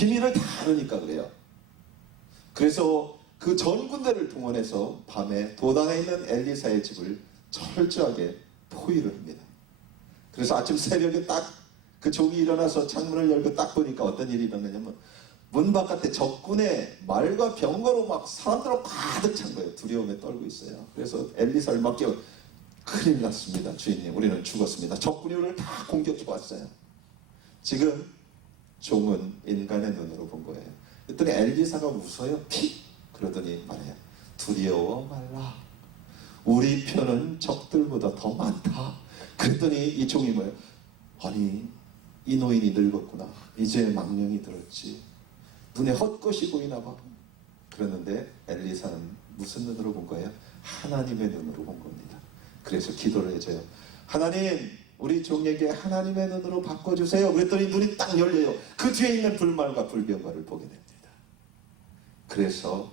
비밀을 다 아니까 그래요. 그래서 그 전 군대를 동원해서 밤에 도단에 있는 엘리사의 집을 철저하게 포위를 합니다. 그래서 아침 새벽에 딱 그 종이 일어나서 창문을 열고 딱 보니까 어떤 일이 일어나냐면 문 바깥에 적군의 말과 병거로 막 사람들로 가득 찬 거예요. 두려움에 떨고 있어요. 그래서 엘리사를 막 깨워, 큰일 났습니다. 주인님, 우리는 죽었습니다. 적군이 우리를 다 공격해 왔어요. 지금 종은 인간의 눈으로 본 거예요. 그랬더니 엘리사가 웃어요. 픽! 그러더니 말해요. 두려워 말라. 우리 편은 적들보다 더 많다. 그랬더니 이 종이 뭐예요? 아니, 이 노인이 늙었구나. 이제 망령이 들었지. 눈에 헛것이 보이나 봐. 그랬는데 엘리사는 무슨 눈으로 본 거예요? 하나님의 눈으로 본 겁니다. 그래서 기도를 해줘요. 하나님, 우리 종에게 하나님의 눈으로 바꿔주세요. 그랬더니 눈이 딱 열려요. 그 뒤에 있는 불말과 불병거를 보게 됩니다. 그래서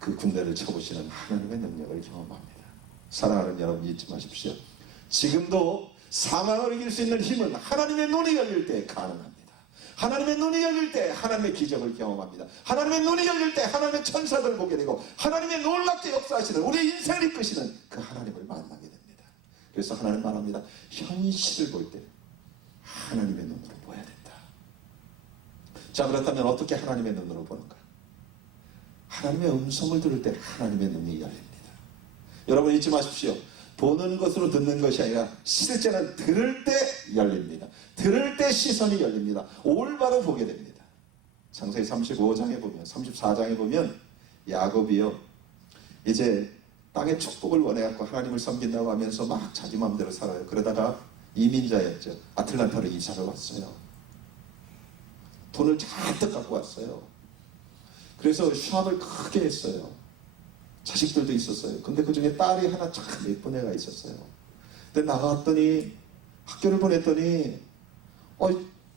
그 군대를 쳐보시는 하나님의 능력을 경험합니다. 사랑하는 여러분, 잊지 마십시오. 지금도 사망을 이길 수 있는 힘은 하나님의 눈이 열릴 때 가능합니다. 하나님의 눈이 열릴 때 하나님의 기적을 경험합니다. 하나님의 눈이 열릴 때 하나님의 천사들을 보게 되고 하나님의 놀랍게 역사하시는 우리의 인생을 이끄시는 그 하나님을 만나게 됩니다. 그래서 하나님 말합니다. 현실을 볼 때 하나님의 눈으로 보아야 된다. 자, 그렇다면 어떻게 하나님의 눈으로 보는가? 하나님의 음성을 들을 때 하나님의 눈이 열립니다. 여러분 잊지 마십시오. 보는 것으로 듣는 것이 아니라 실제는 들을 때 열립니다. 들을 때 시선이 열립니다. 올바로 보게 됩니다. 창세기 35장에 보면 34장에 보면 야곱이요 이제 땅의 축복을 원해갖고 하나님을 섬긴다고 하면서 막 자기 마음대로 살아요. 그러다가 이민자였죠. 아틀란타로 이사를 왔어요. 돈을 잔뜩 갖고 왔어요. 그래서 샵을 크게 했어요. 자식들도 있었어요. 근데 그 중에 딸이 하나 참 예쁜 애가 있었어요. 근데 나갔더니 학교를 보냈더니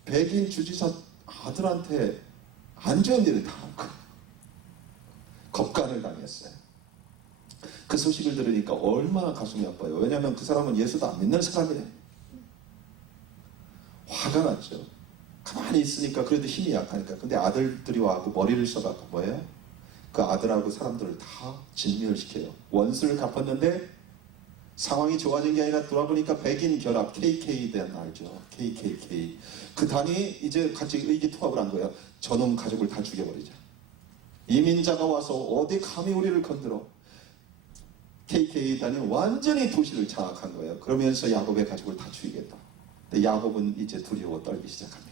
백인 주지사 아들한테 안 좋은 일을 당한 거예요. 겁간을 당했어요. 그 소식을 들으니까 얼마나 가슴이 아파요. 왜냐하면 그 사람은 예수도 안 믿는 사람이래. 화가 났죠. 가만히 있으니까 그래도 힘이 약하니까. 근데 아들들이 와갖고 머리를 써갖고 뭐예요? 그 아들하고 사람들을 다 진멸시켜요. 원수를 갚았는데 상황이 좋아진 게 아니라 돌아보니까 백인 결합 KK 된 알죠? KKK. 그 단이 이제 같이 의기투합을 한 거예요. 저놈 가족을 다 죽여버리자. 이민자가 와서 어디 감히 우리를 건드려. KK 단이 완전히 도시를 장악한 거예요. 그러면서 야곱의 가족을 다 죽이겠다. 근데 야곱은 이제 두려워 떨기 시작합니다.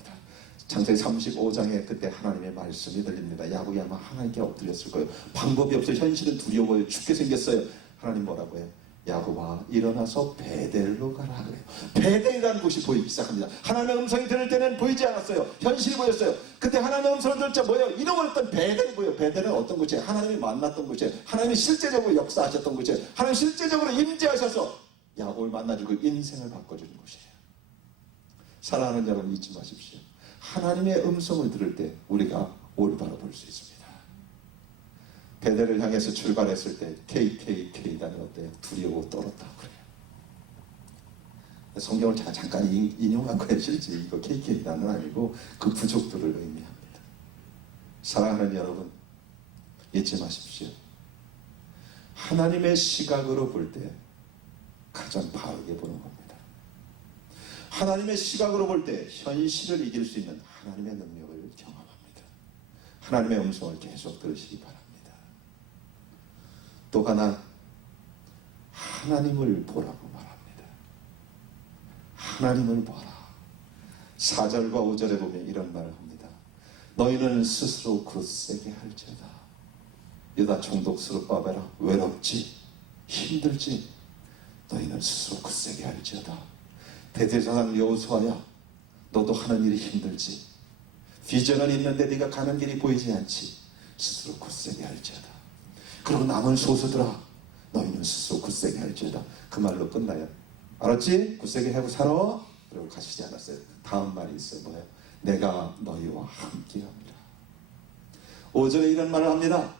창세기 35장에 그때 하나님의 말씀이 들립니다. 야곱이 아마 하나님께 엎드렸을 거예요. 방법이 없어요. 현실은 두려워요. 죽게 생겼어요. 하나님 뭐라고 해요? 야곱아 일어나서 베델로 가라 그래요. 베델이라는 곳이 보이기 시작합니다. 하나님의 음성이 들을 때는 보이지 않았어요. 현실이 보였어요. 그때 하나님의 음성을 들을 때 뭐예요? 잃어버렸던 베델이 보여요. 베델은 어떤 곳이에요? 하나님이 만났던 곳이에요. 하나님이 실제적으로 역사하셨던 곳이에요. 하나님 실제적으로 임재하셔서 야곱을 만나주고 인생을 바꿔주는 곳이에요. 사랑하는 여러분 잊지 마십시오. 하나님의 음성을 들을 때 우리가 올바로 볼 수 있습니다. 베델을 향해서 출발했을 때 KKK단이 어때요? 두려워 떨었다고 그래요. 성경을 제가 잠깐 인용한 거예요. 실제 이거 KK단은 아니고 그 부족들을 의미합니다. 사랑하는 여러분 잊지 마십시오. 하나님의 시각으로 볼 때 가장 바르게 보는 겁니다. 하나님의 시각으로 볼 때 현실을 이길 수 있는 하나님의 능력을 경험합니다. 하나님의 음성을 계속 들으시기 바랍니다. 또 하나 하나님을 보라고 말합니다. 하나님을 보라. 4절과 5절에 보면 이런 말을 합니다. 너희는 스스로 굳세게 할지어다. 유다 총독스로 빠베라. 외롭지? 힘들지? 너희는 스스로 굳세게 할지어다. 대제사장 여호수아야 너도 하는 일이 힘들지? 비전은 있는데 네가 가는 길이 보이지 않지? 스스로 굳세게 할지어다. 그리고 남은 소수들아 너희는 스스로 굳세게 할지어다. 그 말로 끝나요. 알았지? 굳세게 하고 살아. 그리고 가시지 않았어요. 다음 말이 있어요. 뭐예요? 내가 너희와 함께합니다. 5절에 이런 말을 합니다.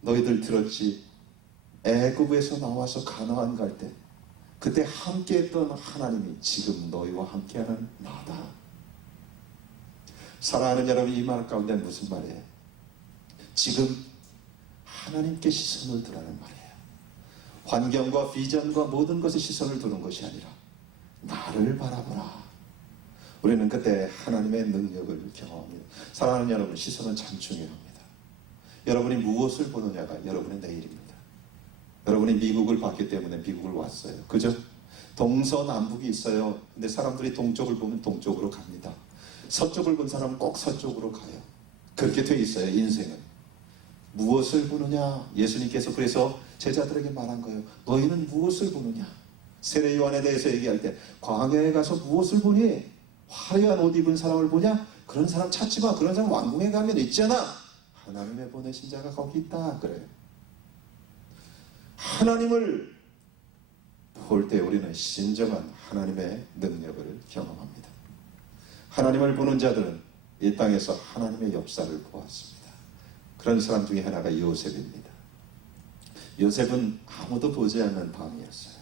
너희들 들었지? 애굽에서 나와서 가나안 갈 때 그때 함께했던 하나님이 지금 너희와 함께하는 나다. 사랑하는 여러분, 이 말 가운데 무슨 말이에요? 지금 하나님께 시선을 두라는 말이에요. 환경과 비전과 모든 것에 시선을 두는 것이 아니라 나를 바라보라. 우리는 그때 하나님의 능력을 경험합니다. 사랑하는 여러분, 시선은 참 중요합니다. 여러분이 무엇을 보느냐가 여러분의 내일입니다. 여러분이 미국을 봤기 때문에 미국을 왔어요. 그죠? 동서남북이 있어요. 근데 사람들이 동쪽을 보면 동쪽으로 갑니다. 서쪽을 본 사람은 꼭 서쪽으로 가요. 그렇게 돼 있어요, 인생은. 무엇을 보느냐? 예수님께서 그래서 제자들에게 말한 거예요. 너희는 무엇을 보느냐? 세례 요한에 대해서 얘기할 때 광야에 가서 무엇을 보니? 화려한 옷 입은 사람을 보냐? 그런 사람 찾지 마. 그런 사람 왕궁에 가면 있잖아. 하나님의 보내신 자가 거기 있다. 그래요. 하나님을 볼 때 우리는 진정한 하나님의 능력을 경험합니다. 하나님을 보는 자들은 이 땅에서 하나님의 역사를 보았습니다. 그런 사람 중에 하나가 요셉입니다. 요셉은 아무도 보지 않는 밤이었어요.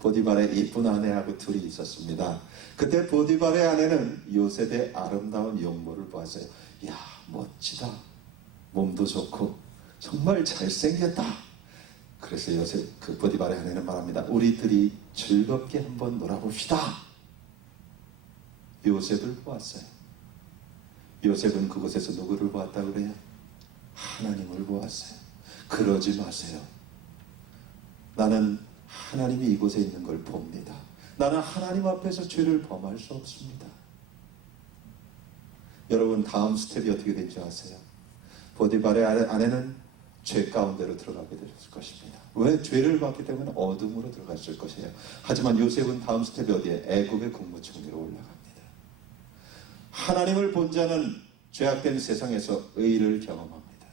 보디발의 이쁜 아내하고 둘이 있었습니다. 그때 보디발의 아내는 요셉의 아름다운 용모를 보았어요. 야, 멋지다. 몸도 좋고 정말 잘생겼다. 그래서 요셉, 그 보디발의 아내는 말합니다. 우리들이 즐겁게 한번 놀아봅시다. 요셉을 보았어요. 요셉은 그곳에서 누구를 보았다 그래요? 하나님을 보았어요. 그러지 마세요. 나는 하나님이 이곳에 있는 걸 봅니다. 나는 하나님 앞에서 죄를 범할 수 없습니다. 여러분, 다음 스텝이 어떻게 된지 아세요? 보디발의 아내는 죄 가운데로 들어가게 될 것입니다. 왜? 죄를 봤기 때문에 어둠으로 들어갔을 것이에요. 하지만 요셉은 다음 스텝이 어디에? 애굽의 국무총리로 올라갑니다. 하나님을 본 자는 죄악된 세상에서 의를 경험합니다.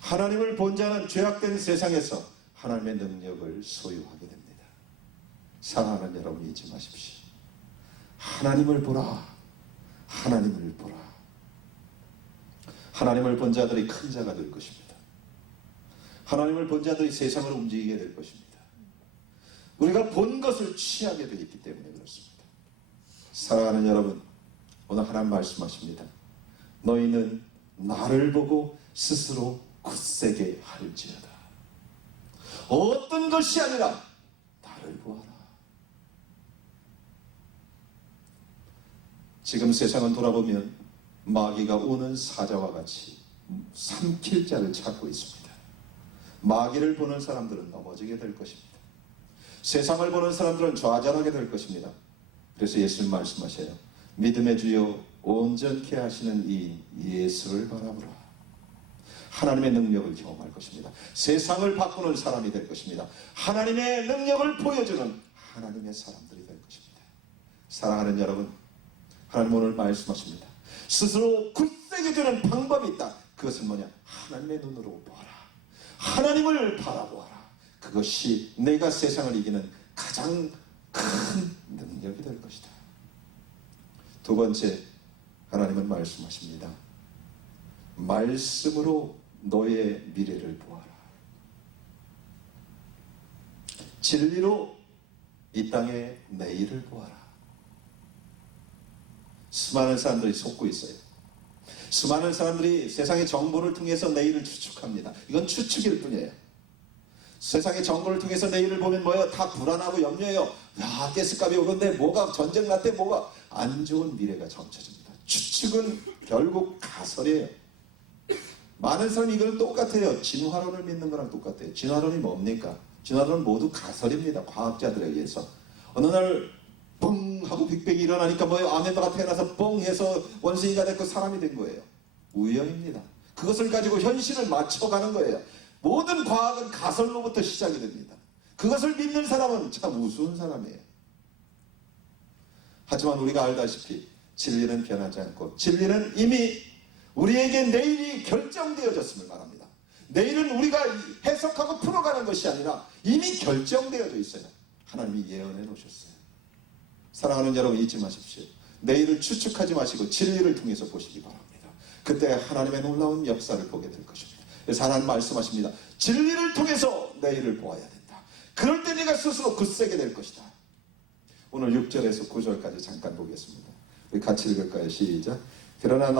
하나님을 본 자는 죄악된 세상에서 하나님의 능력을 소유하게 됩니다. 사랑하는 여러분, 잊지 마십시오. 하나님을 보라. 하나님을 보라. 하나님을 본 자들이 큰 자가 될 것입니다. 하나님을 본 자들이 세상을 움직이게 될 것입니다. 우리가 본 것을 취하게 되어 있기 때문에 그렇습니다. 사랑하는 여러분, 오늘 하나님 말씀하십니다. 너희는 나를 보고 스스로 굳세게 할지어다. 어떤 것이 아니라 나를 보아라. 지금 세상은 돌아보면 마귀가 오는 사자와 같이 삼킬 자를 찾고 있습니다. 마귀를 보는 사람들은 넘어지게 될 것입니다. 세상을 보는 사람들은 좌절하게 될 것입니다. 그래서 예수님 말씀하셔요. 믿음의 주요 온전케 하시는 이 예수를 바라보라. 하나님의 능력을 경험할 것입니다. 세상을 바꾸는 사람이 될 것입니다. 하나님의 능력을 보여주는 하나님의 사람들이 될 것입니다. 사랑하는 여러분, 하나님 오늘 말씀하십니다. 스스로 굳세게 되는 방법이 있다. 그것은 뭐냐? 하나님의 눈으로 보아라. 하나님을 바라보아라. 그것이 내가 세상을 이기는 가장 큰 능력이 될 것이다. 두 번째, 하나님은 말씀하십니다. 말씀으로 너의 미래를 보아라. 진리로 이 땅의 내일을 보아라. 수많은 사람들이 속고 있어요. 수많은 사람들이 세상의 정보를 통해서 내일을 추측합니다. 이건 추측일 뿐이에요. 세상의 정보를 통해서 내일을 보면 뭐예요? 다 불안하고 염려해요. 야, 가스값이 오른데 뭐가 전쟁 났대, 뭐가 안 좋은 미래가 점쳐집니다. 추측은 결국 가설이에요. 많은 사람이 이거는 똑같아요. 진화론을 믿는 거랑 똑같아요. 진화론이 뭡니까? 진화론은 모두 가설입니다. 과학자들에 의해서. 어느 날 뻥 하고 빅뱅이 일어나니까 뭐예요? 아메바가 태어나서 뻥 해서 원숭이가 됐고 사람이 된 거예요. 우연입니다. 그것을 가지고 현실을 맞춰가는 거예요. 모든 과학은 가설로부터 시작이 됩니다. 그것을 믿는 사람은 참 우스운 사람이에요. 하지만 우리가 알다시피 진리는 변하지 않고 진리는 이미 우리에게 내일이 결정되어졌음을 말합니다. 내일은 우리가 해석하고 풀어가는 것이 아니라 이미 결정되어져 있어요. 하나님이 예언해 놓으셨어요. 사랑하는 여러분, 잊지 마십시오. 내일을 추측하지 마시고 진리를 통해서 보시기 바랍니다. 그때 하나님의 놀라운 역사를 보게 될 것입니다. 그래서 하나님 말씀하십니다. 진리를 통해서 내일을 보아야 된다. 그럴 때 네가 스스로 굳세게 될 것이다. 오늘 6절에서 9절까지 잠깐 보겠습니다. 우리 같이 읽을까요? 시작. 그러나